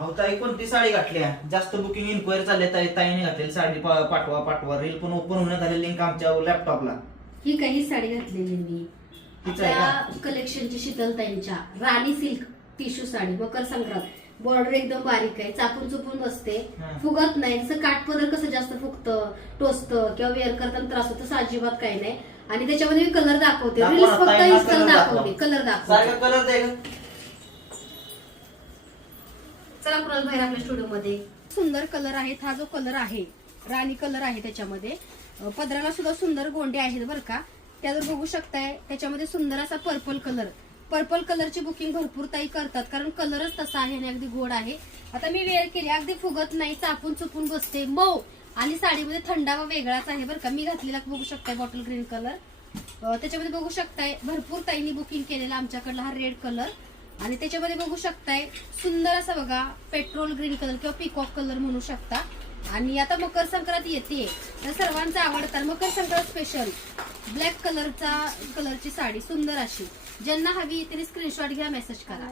अहो ताई कोणती साडी घातल्या? जास्त बुकिंग इन्क्वायरी चालल्या ताई ताईने घातलेली साडी पा- पाठवा पाठवा. रील पण ओपन होण्यात आले लिंक आमच्या लॅपटॉपला ही काही साडी घातलेली मी. तीच आहे आपल्या कलेक्शनची शीतलताईंच्या राणी silk tissue sari Makar Sankrant. Border एकदम बारीक आहे चापून चुपून बसते. हा. फुगत नाही जसं काठपदर कसं जास्त फुगतं टोचतं किंवा वेअर करताना त्रास होतो तसं अजिबात काही नाही. आणि त्याच्यामध्ये मी कलर दाखवते. दाखवा रील्स फक्त ताईंना इन्स्टॉल दाखवा. दाखवते कलर दाखवते. सारखा कलर दे. चला कुणाल बाहेर आपल्या स्टुडिओमध्ये सुंदर कलर आहेत हा जो कलर आहे राणी कलर आहे त्याच्यामध्ये. पदराला सुद्धा सुंदर गोंडे आहेत बरं का. त्यावर बघू शकताय त्याच्यामध्ये सुंदर असा पर्पल कलर पर्पल कलरची बुकिंग भरपूर ताई करतात कारण कलरच तसा आहे आणि अगदी गोड आहे. आता मी वेअर केली अगदी फुगत नाही चापून चुपून बसते मऊ. आणि साडीमध्ये थंडावा वेगळाच आहे बरं का. मी घातलेला बघू शकताय बॉटल ग्रीन कलर त्याच्यामध्ये बघू शकताय भरपूर ताईंनी बुकिंग केलेला आमच्याकडला हा रेड कलर आणि त्याच्यामध्ये बघू शकताय सुंदर असं बघा पेट्रोल ग्रीन कलर किंवा पिकॉक कलर म्हणू शकता. आणि आता मकर संक्रांत येते. तर सर्वांचा आवडतात मकर संक्रांत स्पेशल ब्लॅक कलरचा कलरची साडी सुंदर अशी. ज्यांना हवी त्यांनी स्क्रीनशॉट घ्या मेसेज करा.